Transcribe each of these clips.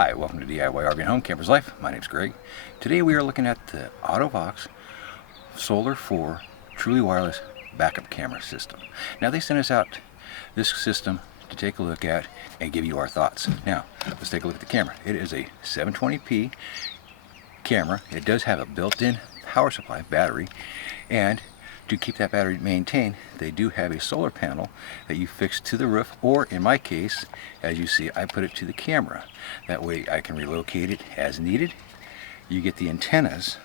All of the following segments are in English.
Hi, welcome to DIY RV and Home Camper's Life. My name's Greg. Today we are looking at the Auto-Vox Solar4 truly wireless backup camera system. Now they sent us out this system to take a look at and give you our thoughts. Now let's take a look at the camera. It is a 720p camera. It does have a built-in power supply battery, and to keep that battery maintained, they do have a solar panel that you fix to the roof, or in my case, as you see, I put it to the camera. That way I can relocate it as needed. You get the antennas.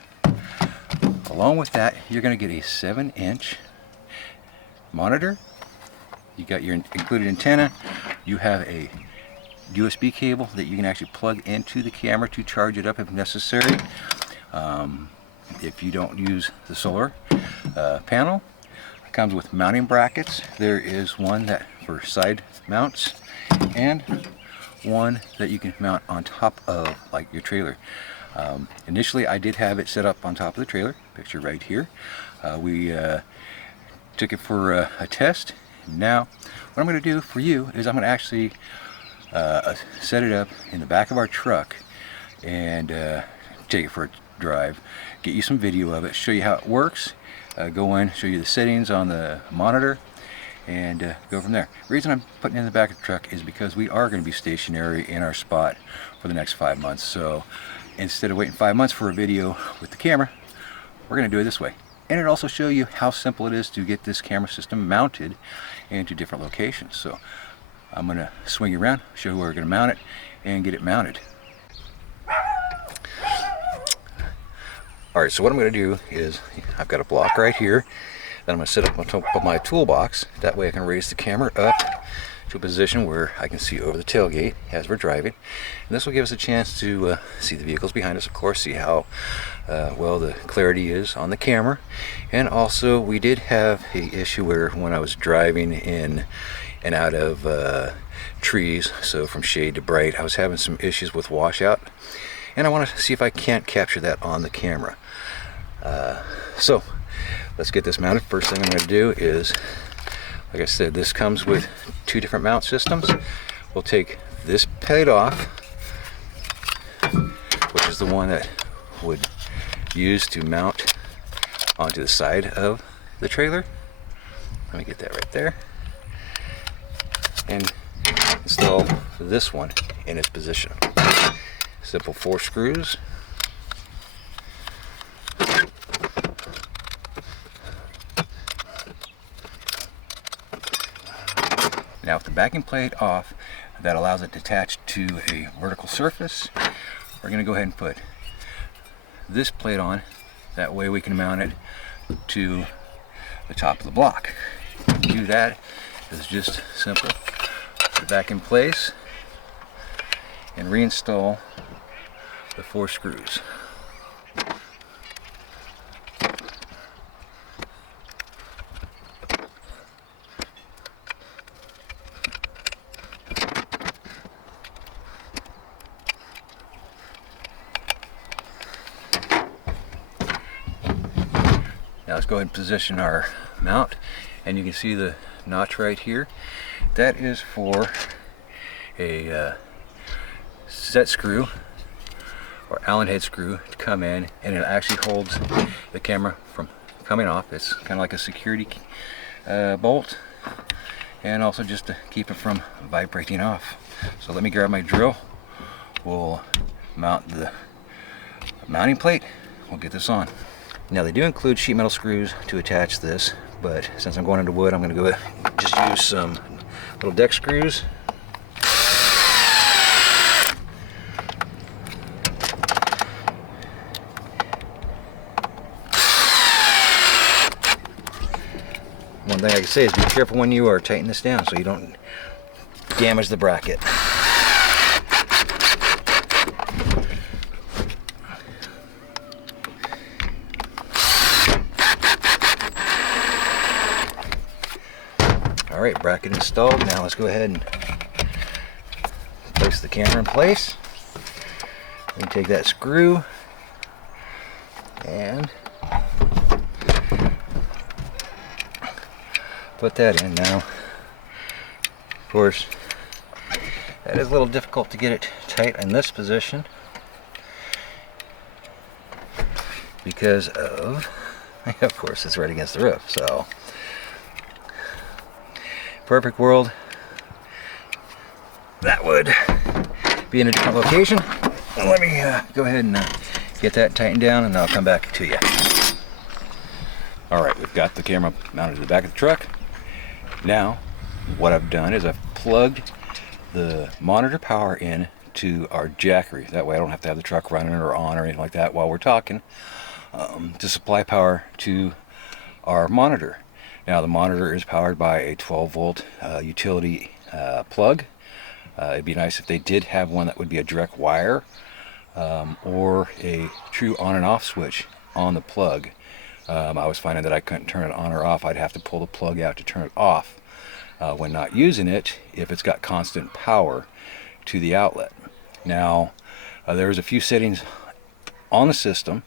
Along with that, you're going to get a 7-inch monitor. You got your included antenna. You have a USB cable that you can actually plug into the camera to charge it up if necessary. If you don't use the solar panel, it comes with mounting brackets. There is one that for side mounts and one that you can mount on top of like your trailer. Initially I did have it set up on top of the trailer, picture right here. We took it for a test. Now what I'm going to do for you is I'm going to actually set it up in the back of our truck and take it for a drive, get you some video of it, show you how it works, go in, show you the settings on the monitor, and go from there. The reason I'm putting it in the back of the truck is because we are going to be stationary in our spot for the next 5 months. So instead of waiting 5 months for a video with the camera, we're going to do it this way. And it also show you how simple it is to get this camera system mounted into different locations. So I'm going to swing you around, show you where we're going to mount it, and get it mounted. Alright, so what I'm going to do is, I've got a block right here that I'm going to set up on top of my toolbox. That way I can raise the camera up to a position where I can see over the tailgate as we're driving. And this will give us a chance to see the vehicles behind us, of course, see how well the clarity is on the camera. And also we did have an issue where when I was driving in and out of trees, so from shade to bright, I was having some issues with washout. And I want to see if I can't capture that on the camera. So let's get this mounted. First thing I'm going to do is, like I said, this comes with 2 different mount systems. We'll take this plate off, which is the one that would use to mount onto the side of the trailer. Let me get that right there. And install this one in its position. Simple 4 screws. Now with the backing plate off, that allows it to attach to a vertical surface. We're going to go ahead and put this plate on. That way we can mount it to the top of the block. To do that is just simple. Put it back in place and reinstall the 4 screws. Now let's go ahead and position our mount, and you can see the notch right here. That is for a set screw or Allen head screw to come in, and it actually holds the camera from coming off. It's kind of like a security bolt, and also just to keep it from vibrating off. So let me grab my drill. We'll mount the mounting plate. We'll get this on. Now they do include sheet metal screws to attach this, but since I'm going into wood, I'm going to go just use some little deck screws. One thing I can say is be careful when you are tightening this down so you don't damage the bracket. Alright, bracket installed. Now let's go ahead and place the camera in place. Then take that screw and put that in. Now, of course, that is a little difficult to get it tight in this position because of course it's right against the roof. So perfect world, that would be in a different location. Let me go ahead and get that tightened down, and I'll come back to you. Alright, we've got the camera mounted to the back of the truck. Now what I've done is I've plugged the monitor power in to our jackery. That way I don't have to have the truck running or on or anything like that while we're talking, to supply power to our monitor. Now the monitor is powered by a 12 volt utility plug. It'd be nice if they did have one that would be a direct wire, or a true on and off switch on the plug. I was finding that I couldn't turn it on or off. I'd have to pull the plug out to turn it off when not using it, if it's got constant power to the outlet. Now there's a few settings on the system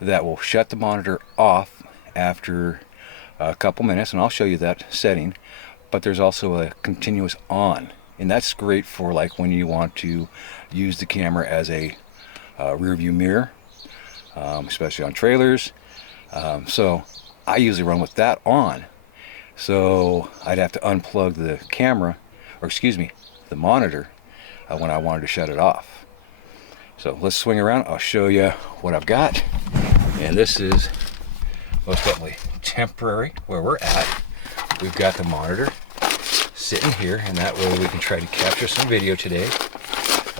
that will shut the monitor off after a couple minutes, and I'll show you that setting. But there's also a continuous on, and that's great for like when you want to use the camera as a rear view mirror, especially on trailers. So I usually run with that on, so I'd have to unplug the camera, or excuse me, the monitor, when I wanted to shut it off. So let's swing around, I'll show you what I've got. And this is most definitely temporary where we're at. We've got the monitor sitting here, and that way we can try to capture some video today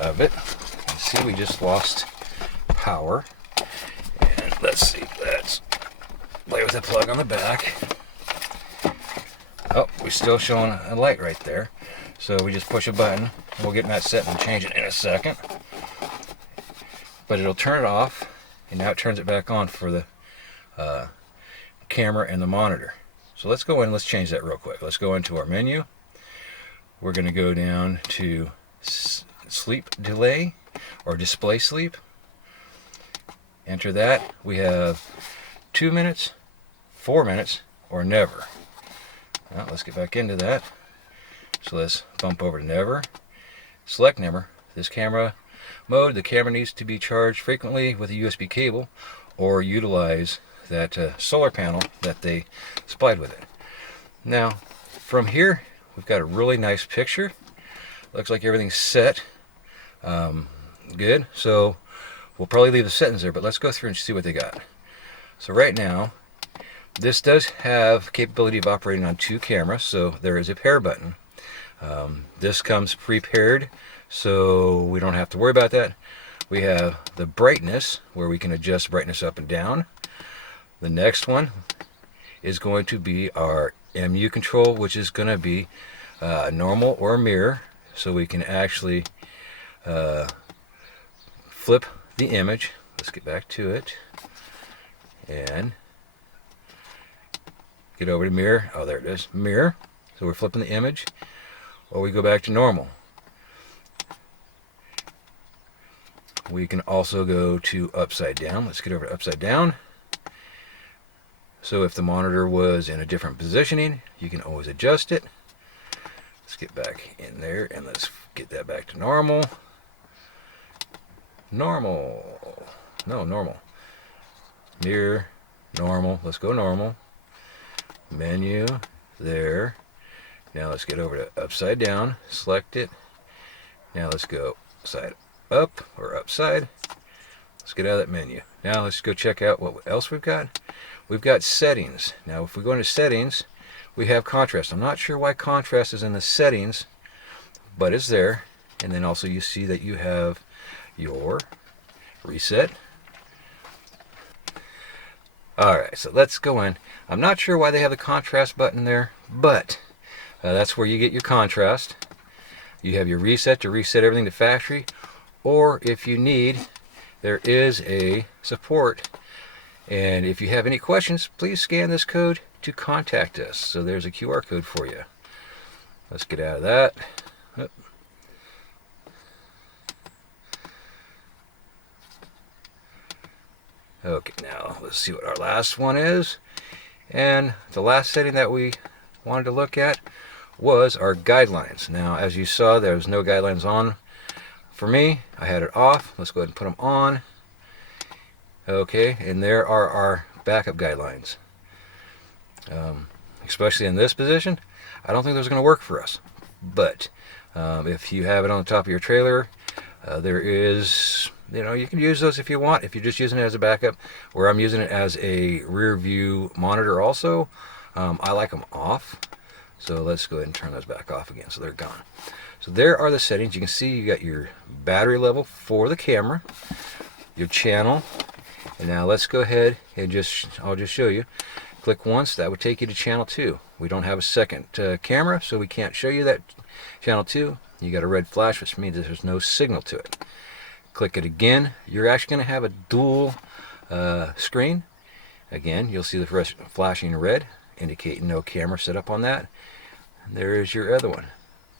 of it. You see, we just lost power. And let's see, let's play with the plug on the back. Oh, we're still showing a light right there. So we just push a button. We'll get that set and change it in a second. But it'll turn it off, and now it turns it back on for the camera and the monitor. So let's go in and let's change that real quick. Let's go into our menu. We're going to go down to sleep delay or display sleep. Enter that. We have 2 minutes, 4 minutes, or never. Now let's get back into that. So let's bump over to never. Select never. This camera mode, the camera needs to be charged frequently with a USB cable, or utilize that solar panel that they supplied with it. Now from here we've got a really nice picture. Looks like everything's set good, so we'll probably leave the settings there, but let's go through and see what they got. So right now this does have capability of operating on 2 cameras, so there is a pair button. This comes pre-paired, so we don't have to worry about that. We have the brightness, where we can adjust brightness up and down. The next one is going to be our MU control, which is going to be normal or mirror, so we can actually flip the image. Let's get back to it and get over to mirror. Oh, there it is, mirror. So we're flipping the image, or we go back to normal. We can also go to upside down. Let's get over to upside down. So if the monitor was in a different positioning, you can always adjust it. Let's get back in there and let's get that back to normal. Normal. No, normal. Mirror, normal. Let's go normal. Menu, there. Now let's get over to upside down. Select it. Now let's go side up or upside. Let's get out of that menu. Now let's go check out what else we've got. We've got settings. Now if we go into settings, we have contrast. I'm not sure why contrast is in the settings, but it's there. And then also you see that you have your reset. Alright, so let's go in. I'm not sure why they have the contrast button there, but that's where you get your contrast. You have your reset to reset everything to factory, or if you need, there is a support. And if you have any questions, please scan this code to contact us. So there's a QR code for you. Let's get out of that. Oop. Okay, now let's see what our last one is. And the last setting that we wanted to look at was our guidelines. Now, as you saw, there was no guidelines on for me, I had it off. Let's go ahead and put them on. Okay, and there are our backup guidelines. Especially in this position, I don't think those are going to work for us. But if you have it on the top of your trailer, there is, you can use those if you want, if you're just using it as a backup, or I'm using it as a rear view monitor also. I like them off. So let's go ahead and turn those back off again so they're gone. So there are the settings. You can see you got your battery level for the camera, your channel, and now let's go ahead and I'll just show you. Click once, that would take you to channel 2. We don't have a second camera, so we can't show you that channel 2. You got a red flash, which means there's no signal to it. Click it again. You're actually going to have a dual screen. Again, you'll see the flashing red, indicating no camera set up on that. And there's your other one.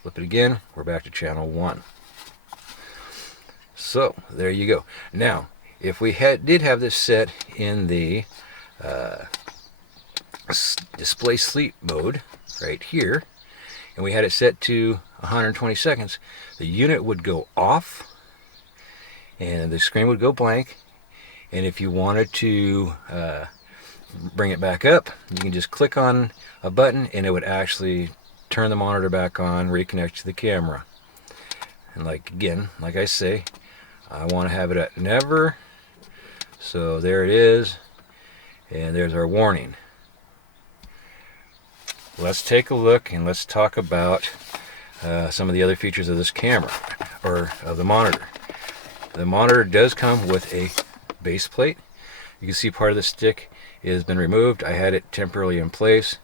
Flip it again. We're back to channel 1. So there you go. Now, if we did have this set in the display sleep mode right here, and we had it set to 120 seconds, the unit would go off and the screen would go blank. And if you wanted to bring it back up, you can just click on a button and it would actually turn the monitor back on, reconnect to the camera. And like I say, I want to have it at never. So there it is, and there's our warning. Let's take a look and let's talk about some of the other features of this camera, or of the monitor. The monitor does come with a base plate. You can see part of the stick has been removed. I had it temporarily in place,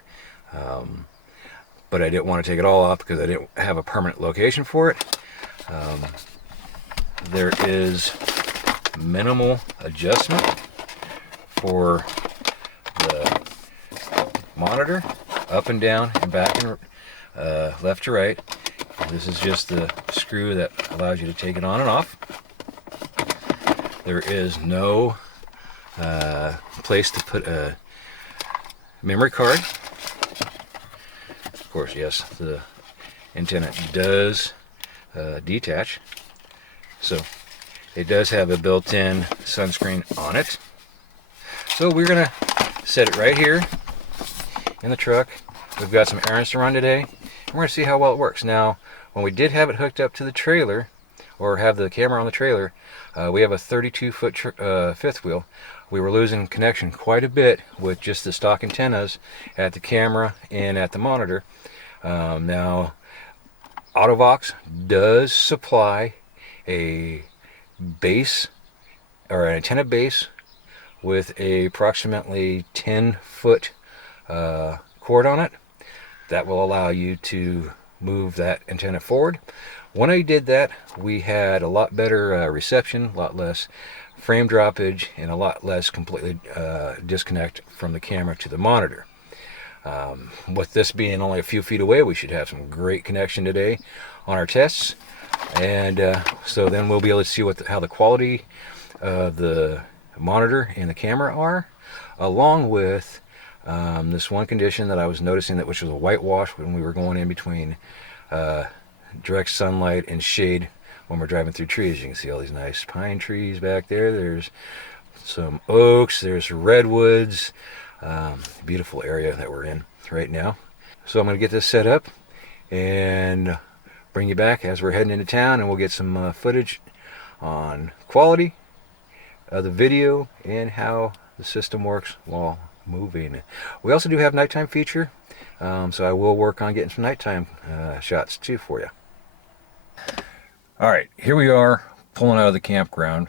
but I didn't want to take it all off because I didn't have a permanent location for it. There is minimal adjustment for the monitor, up and down and back and left to right. This is just the screw that allows you to take it on and off. There is no place to put a memory card. Of course, yes, the antenna does detach, so it does have a built-in sunscreen on it. So we're gonna set it right here in the truck. We've got some errands to run today, and we're gonna see how well it works. Now, when we did have it hooked up to the trailer, or have the camera on the trailer, we have a 32-foot fifth wheel. We were losing connection quite a bit with just the stock antennas at the camera and at the monitor. Now, Auto-Vox does supply a base, or an antenna base, with a approximately 10-foot cord on it. That will allow you to move that antenna forward. When I did that, we had a lot better reception, a lot less frame droppage, and a lot less completely disconnect from the camera to the monitor. With this being only a few feet away, we should have some great connection today on our tests. And so then we'll be able to see how the quality of the monitor and the camera are, along with this one condition that I was noticing, which was a whitewash when we were going in between direct sunlight and shade when we're driving through trees. You can see all these nice pine trees back there. There's some oaks, there's redwoods. Beautiful area that we're in right now. So I'm going to get this set up and bring you back as we're heading into town, and we'll get some footage on quality of the video and how the system works while moving. We also do have nighttime feature, so I will work on getting some nighttime shots too for you. Alright, here we are pulling out of the campground,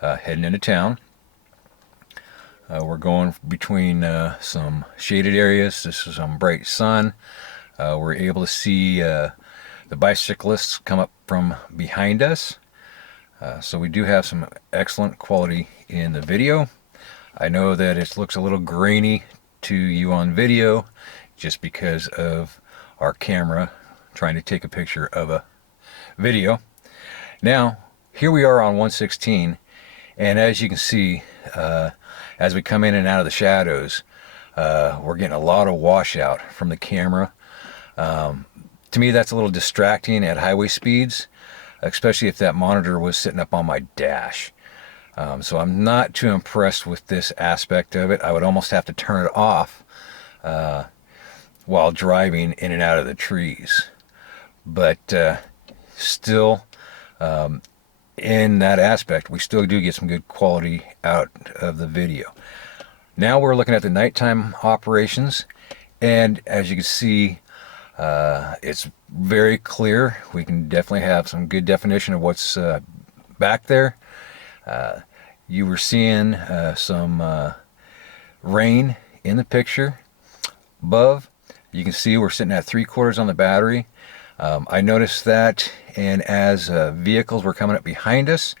heading into town. We're going between some shaded areas. This is some bright sun. We're able to see the bicyclists come up from behind us. So we do have some excellent quality in the video. I know that it looks a little grainy to you on video just because of our camera trying to take a picture of a video. Now, here we are on 116, and as you can see, as we come in and out of the shadows, we're getting a lot of washout from the camera. To me, that's a little distracting at highway speeds. especially if that monitor was sitting up on my dash. So I'm not too impressed with this aspect of it. I would almost have to turn it off while driving in and out of the trees. But still, in that aspect, we still do get some good quality out of the video. Now we're looking at the nighttime operations, and as you can see, it's very clear. We can definitely have some good definition of what's back there. You were seeing some rain in the picture. Above, you can see we're sitting at 3/4 on the battery. I noticed that, and as vehicles were coming up behind us,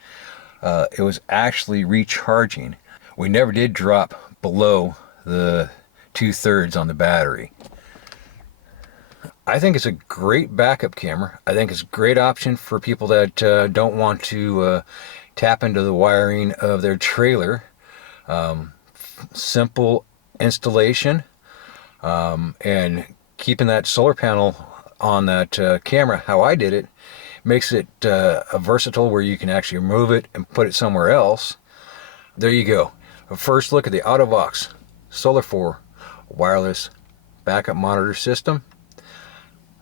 it was actually recharging. We never did drop below the 2/3 on the battery. I think it's a great backup camera. I think it's a great option for people that don't want to tap into the wiring of their trailer. Simple installation, and keeping that solar panel on that camera how I did it makes it a versatile where you can actually remove it and put it somewhere else. There you go. A first look at the Auto-Vox Solar4 wireless backup monitor system.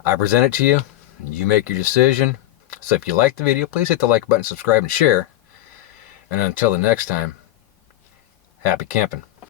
I present it to you. You make your decision. So if you like the video, please hit the like button, subscribe, and share. And until the next time, happy camping.